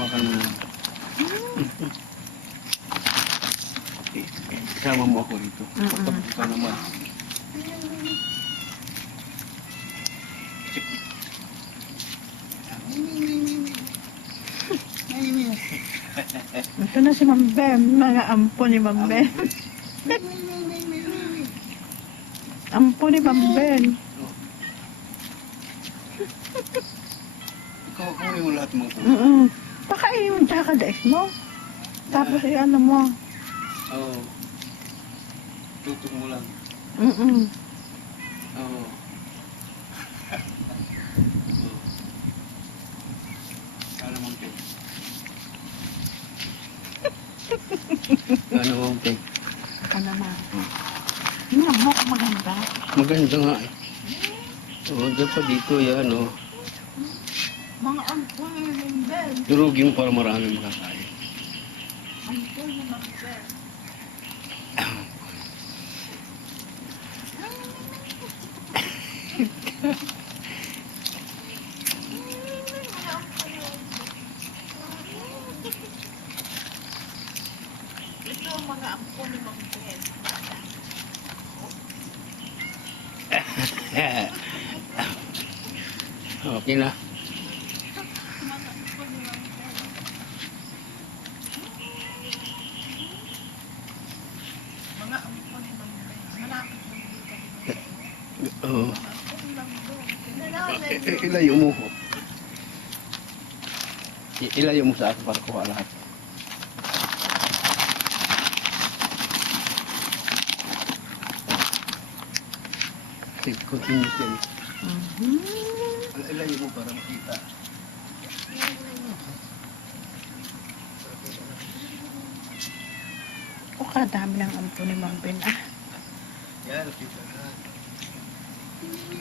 hawakan mo naman. Isama mo ako dito. Tapos ikaw naman. Ito na si Ma'am Bem, mga ampo ni Ma'am Bem. Ampo ni Ma'am Bem. Ikaw kunin mo lahat mga Pakain mo tsaka daes mo. Tapos ano mo. Oo. Tutok mo lang. Oo. Ano mong peg? Ano mong peg? Aka naman. Yung lamok maganda. Maganda nga eh. Oo, dyan pa dito yan oh. Mga ampo ni Ma'am Bem. Durugin mo para marami makakain. Ampo ni Ma'am Bem. Ito ang mga ampo ni Ma'am Bem. Okay na. Mga ampo ni Ma'am Bem. Malapit mo dito. Oo. Ilayo mo. Ilayo mo sa akin para kuha lahat. Continuous yan. Ilayo mo para makita. O kadami ng ampo ni Ma'am Bem. Yan, nakita na.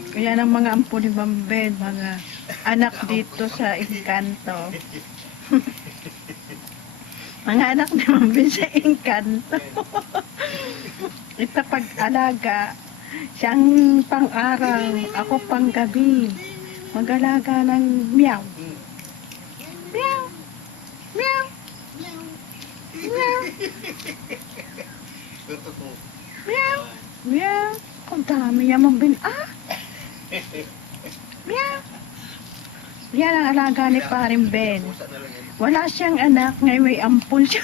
Kaya ng mga ampo ni Ma'am Bem, mga anak dito sa Encanto. Mga anak ni Ma'am Bem sa Encanto. Ito pag-alaga, siyang pang-araw, ako pang-gabi. Mag-alaga ng meow. Meow. Meow. Meow. Meow. Meow. Ang dami niya Ma'am Bem. Meow. Yan ang alaga ni Paring Ben. Wala siyang anak, ngayon may ampon siya.